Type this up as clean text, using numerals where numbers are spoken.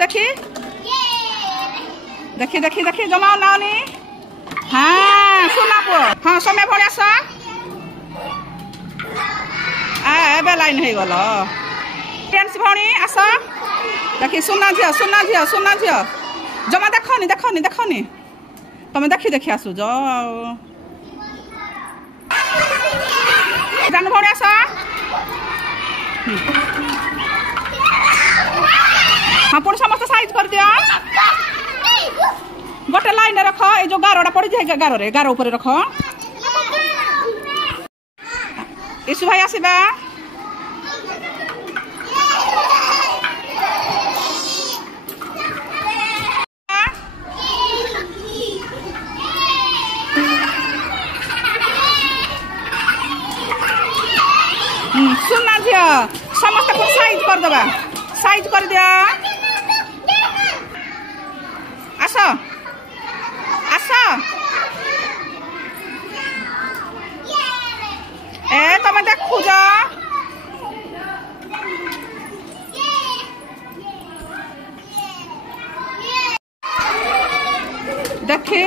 देखी देखी देखी देखी जमा नानी हाँ सुना पु हाँ समय भणी आस ए लाइन हो गल फ्रेंड्स भणी आस देखी सुना झील जमा देखनी देखनी देखनी तुम देखी देखी आसुज जानू भणी आस हाँ पुणी समस्त साइज कर दिया गोटे लाइन रख ये जो गारोटा पड़ी जाए गार ऊपर रख ईशु भाई आसबा सुना झील समस्त को साइज कर दबा साइज कर दिया आस आस ए तुम देखुज देखी